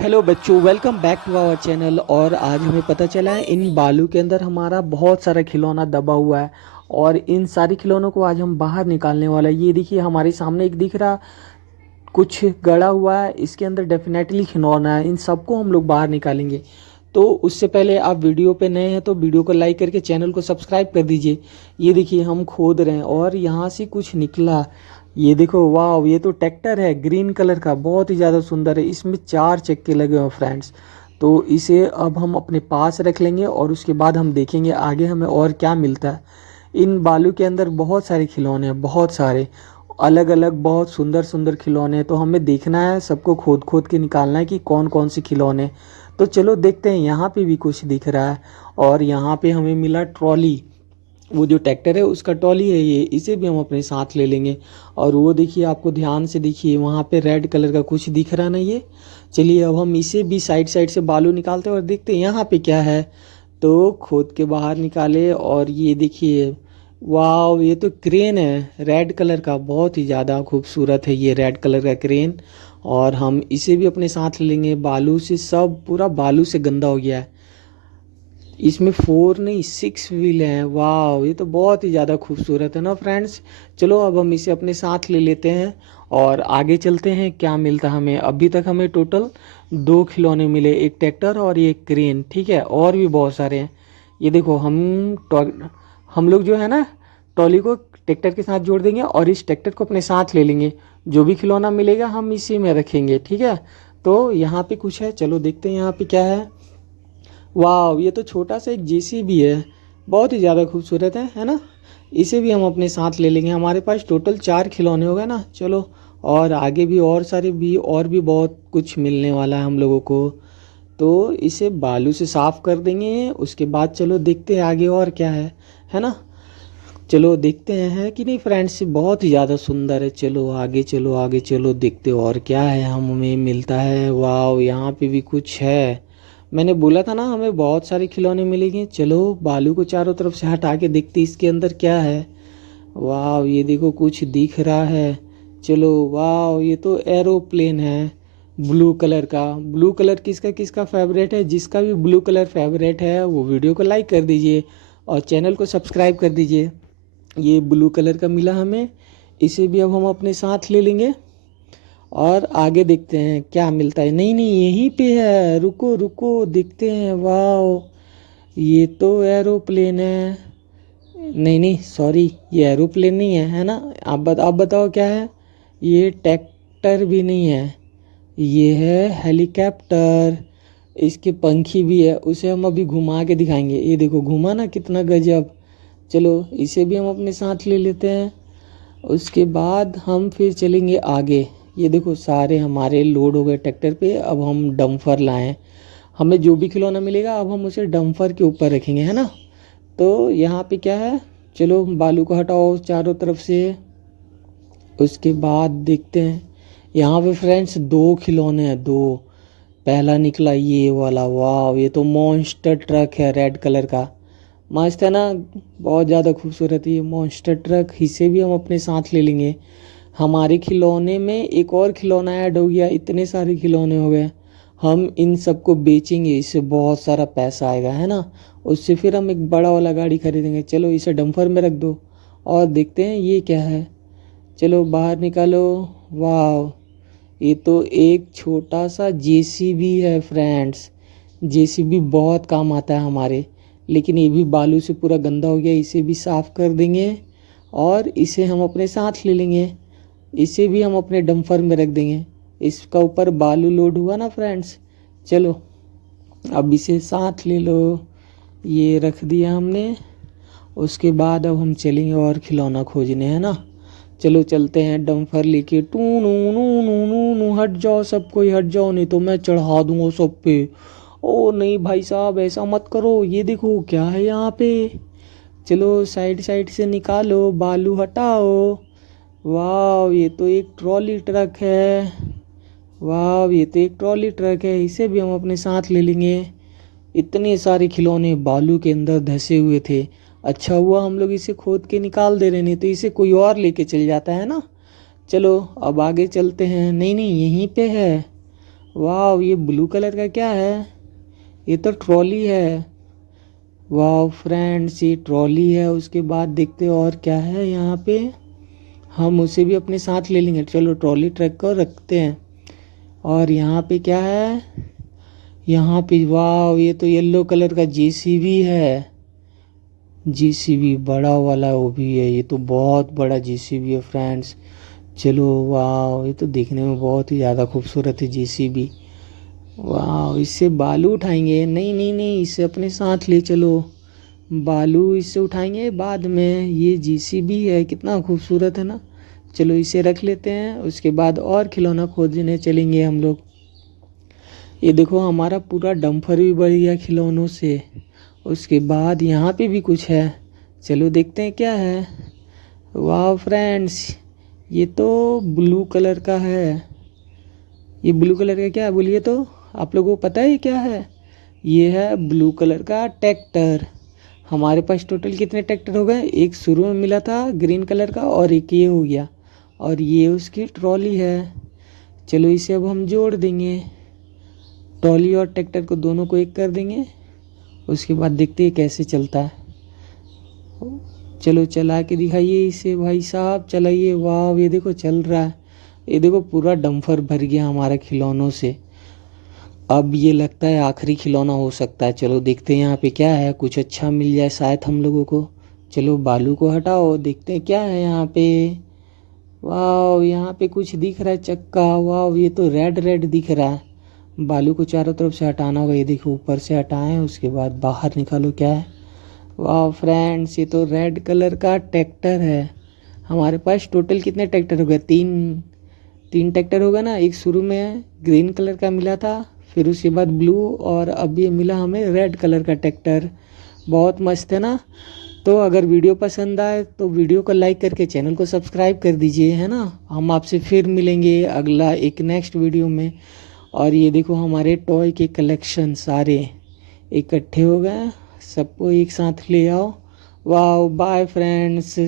Hello बच्चों, welcome back to our channel. और आज हमें पता चला है इन बालू के अंदर हमारा बहुत सारा खिलौना दबा हुआ है और इन सारी खिलौनों को आज हम बाहर निकालने वाला है। ये देखिए हमारे सामने एक दिख रहा कुछ गड़ा हुआ है, इसके अंदर डेफिनेटली खिलौना है। इन सबको हम लोग बाहर निकालेंगे। तो उससे पहले आप वीडियो पे नए हैं तो वीडियो को लाइक करके चैनल को सब्सक्राइब कर दीजिए। ये देखिए हम खोद रहे हैं और यहाँ से कुछ निकला। ये देखो, वाह, ये तो ट्रैक्टर है ग्रीन कलर का, बहुत ही ज़्यादा सुंदर है। इसमें 4 चक्के लगे हुए हैं फ्रेंड्स। तो इसे अब हम अपने पास रख लेंगे और उसके बाद हम देखेंगे आगे हमें और क्या मिलता है। इन बालू के अंदर बहुत सारे खिलौने हैं, बहुत सारे अलग अलग बहुत सुंदर सुंदर खिलौने हैं। तो हमें देखना है, सबको खोद खोद के निकालना है कि कौन कौन से खिलौने। तो चलो देखते हैं। यहाँ पे भी कुछ दिख रहा है और यहाँ पे हमें मिला ट्रॉली। वो जो ट्रैक्टर है उसका ट्रॉली है ये, इसे भी हम अपने साथ ले लेंगे। और वो देखिए, आपको ध्यान से देखिए, वहाँ पे रेड कलर का कुछ दिख रहा ना ये। चलिए अब हम इसे भी साइड साइड से बालू निकालते हैं और देखते हैं यहाँ पे क्या है। तो खोद के बाहर निकाले और ये देखिए, वाह, ये तो क्रेन है रेड कलर का, बहुत ही ज़्यादा खूबसूरत है ये रेड कलर का क्रेन। और हम इसे भी अपने साथ ले लेंगे। बालू से सब पूरा बालू से गंदा हो गया है। इसमें 4 नहीं 6 व्हील हैं। वाह, ये तो बहुत ही ज़्यादा खूबसूरत है ना फ्रेंड्स। चलो अब हम इसे अपने साथ ले लेते हैं और आगे चलते हैं क्या मिलता हमें। अभी तक हमें टोटल 2 खिलौने मिले, एक ट्रैक्टर और एक क्रेन, ठीक है। और भी बहुत सारे हैं। ये देखो, हम लोग जो है ना, ट्रॉली को ट्रैक्टर के साथ जोड़ देंगे और इस ट्रैक्टर को अपने साथ ले लेंगे। जो भी खिलौना मिलेगा हम इसी में रखेंगे, ठीक है। तो यहाँ पे कुछ है, चलो देखते हैं यहाँ पे क्या है। वाह, ये तो छोटा सा एक जेसीबी है, बहुत ही ज़्यादा खूबसूरत है ना। इसे भी हम अपने साथ ले लेंगे। हमारे पास टोटल 4 खिलौने हो गए ना। चलो, और आगे भी और सारे भी और भी बहुत कुछ मिलने वाला है हम लोगों को। तो इसे बालू से साफ़ कर देंगे। उसके बाद चलो देखते हैं आगे और क्या है ना। चलो देखते हैं कि नहीं फ्रेंड्स, बहुत ही ज़्यादा सुंदर है। चलो आगे चलो आगे चलो, देखते हो और क्या है हमें मिलता है। वाह, यहाँ पे भी कुछ है। मैंने बोला था ना हमें बहुत सारे खिलौने मिलेंगे। चलो बालू को चारों तरफ से हटा के देखते इसके अंदर क्या है। वाह, ये देखो कुछ दिख रहा है। चलो, वाह, ये तो एरोप्लेन है ब्लू कलर का। ब्लू कलर किसका किसका फेवरेट है? जिसका भी ब्लू कलर फेवरेट है वो वीडियो को लाइक कर दीजिए और चैनल को सब्सक्राइब कर दीजिए। ये ब्लू कलर का मिला हमें, इसे भी अब हम अपने साथ ले लेंगे और आगे देखते हैं क्या मिलता है। नहीं नहीं, यहीं पे है, रुको रुको देखते हैं। वाह, ये तो एरोप्लेन है। नहीं नहीं सॉरी, ये एरोप्लेन नहीं है ना। आप बताओ क्या है। ये ट्रैक्टर भी नहीं है, ये है हेलीकॉप्टर। इसके पंखी भी है, उसे हम अभी घुमा के दिखाएंगे। ये देखो घुमा ना, कितना गजब। चलो इसे भी हम अपने साथ ले लेते हैं। उसके बाद हम फिर चलेंगे आगे। ये देखो सारे हमारे लोड हो गए ट्रैक्टर पे। अब हम डम्फर लाएं। हमें जो भी खिलौना मिलेगा अब हम उसे डम्फर के ऊपर रखेंगे, है ना। तो यहाँ पे क्या है, चलो बालू को हटाओ चारों तरफ से। उसके बाद देखते हैं यहाँ पे फ्रेंड्स 2 खिलौने हैं, 2। पहला निकला ये वाला, वाह, ये तो मॉन्स्टर ट्रक है रेड कलर का। मस्त है ना, बहुत ज़्यादा खूबसूरत है ये मॉन्स्टर ट्रक। इसे भी हम अपने साथ ले लेंगे। हमारे खिलौने में एक और खिलौना ऐड हो गया, इतने सारे खिलौने हो गए। हम इन सबको बेचेंगे, इससे बहुत सारा पैसा आएगा, है ना। उससे फिर हम एक बड़ा वाला गाड़ी खरीदेंगे। चलो इसे डंपर में रख दो और देखते हैं ये क्या है। चलो बाहर निकालो। वाह, ये तो एक छोटा सा जेसीबी है फ्रेंड्स। जेसीबी बहुत काम आता है हमारे। लेकिन ये भी बालू से पूरा गंदा हो गया, इसे भी साफ़ कर देंगे और इसे हम अपने साथ ले लेंगे। इसे भी हम अपने डंपर में रख देंगे। इसका ऊपर बालू लोड हुआ ना फ्रेंड्स। चलो अब इसे साथ ले लो। ये रख दिया हमने। उसके बाद अब हम चलेंगे और खिलौना खोजने, है ना। चलो चलते हैं डम्फर लेके। टू नू नू नू नू नू, हट जाओ सब कोई, हट जाओ नहीं तो मैं चढ़ा दूंगा सब पे। ओ नहीं भाई साहब, ऐसा मत करो। ये देखो क्या है यहाँ पे। चलो साइड साइड से निकालो, बालू हटाओ। वाह, ये तो एक ट्रॉली ट्रक है। वाह, ये तो एक ट्रॉली ट्रक है, इसे भी हम अपने साथ ले लेंगे। इतने सारे खिलौने बालू के अंदर धंसे हुए थे। अच्छा हुआ हम लोग इसे खोद के निकाल दे रहे, नहीं तो इसे कोई और लेके चल जाता, है ना। चलो अब आगे चलते हैं। नहीं नहीं, यहीं पे है। वाह, ये ब्लू कलर का क्या है? ये तो ट्रॉली है। वाह फ्रेंड्स, ये ट्रॉली है। उसके बाद देखते हैं और क्या है यहाँ पे। हम उसे भी अपने साथ ले लेंगे। चलो ट्रॉली ट्रक को रखते हैं। और यहाँ पे क्या है? यहाँ पे वाह, ये तो येलो कलर का जेसीबी है। जेसीबी बड़ा वाला वो भी है। ये तो बहुत बड़ा जेसीबी है फ्रेंड्स। चलो वाह, ये तो देखने में बहुत ही ज़्यादा खूबसूरत है जेसीबी। वाह, इससे बालू उठाएंगे? नहीं नहीं नहीं, इसे अपने साथ ले चलो। बालू इससे उठाएंगे बाद में। ये जेसीबी है, कितना खूबसूरत है ना। चलो इसे रख लेते हैं। उसके बाद और खिलौना खोजने चलेंगे हम लोग। ये देखो, हमारा पूरा डम्फर भी भर गया खिलौनों से। उसके बाद यहाँ पे भी कुछ है। चलो देखते हैं क्या है। वाह फ्रेंड्स, ये तो ब्लू कलर का है। ये ब्लू कलर का क्या है बोलिए तो? आप लोगों को पता है ये क्या है? ये है ब्लू कलर का ट्रैक्टर। हमारे पास टोटल कितने ट्रैक्टर हो गए? एक शुरू में मिला था ग्रीन कलर का और एक ये हो गया। और ये उसकी ट्रॉली है। चलो इसे अब हम जोड़ देंगे। ट्रॉली और ट्रैक्टर को दोनों को एक कर देंगे। उसके बाद देखते हैं कैसे चलता है। चलो चला के दिखाइए इसे भाई साहब, चलाइए। वाह, ये देखो चल रहा है। ये देखो पूरा डम्फर भर गया हमारा खिलौनों से। अब ये लगता है आखिरी खिलौना हो सकता है। चलो देखते हैं यहाँ पे क्या है, कुछ अच्छा मिल जाए शायद हम लोगों को। चलो बालू को हटाओ, देखते हैं क्या है यहाँ पे। वाह, यहाँ पे कुछ दिख रहा है चक्का। वाह, ये तो रेड रेड दिख रहा है। बालू को चारों तरफ से हटाना होगा। ये देखो ऊपर से हटाएं, उसके बाद बाहर निकालो क्या है। वाह फ्रेंड्स, ये तो रेड कलर का ट्रैक्टर है। हमारे पास टोटल कितने ट्रैक्टर हो गए? तीन। तीन ट्रैक्टर होगा ना। एक शुरू में ग्रीन कलर का मिला था, फिर उसके बाद ब्लू, और अब ये मिला हमें रेड कलर का ट्रैक्टर। बहुत मस्त है ना। तो अगर वीडियो पसंद आए तो वीडियो को लाइक करके चैनल को सब्सक्राइब कर दीजिए, है ना। हम आपसे फिर मिलेंगे अगला एक नेक्स्ट वीडियो में। और ये देखो हमारे टॉय के कलेक्शन सारे इकट्ठे हो गए। सबको एक साथ ले आओ। वाह, बाय फ्रेंड्स।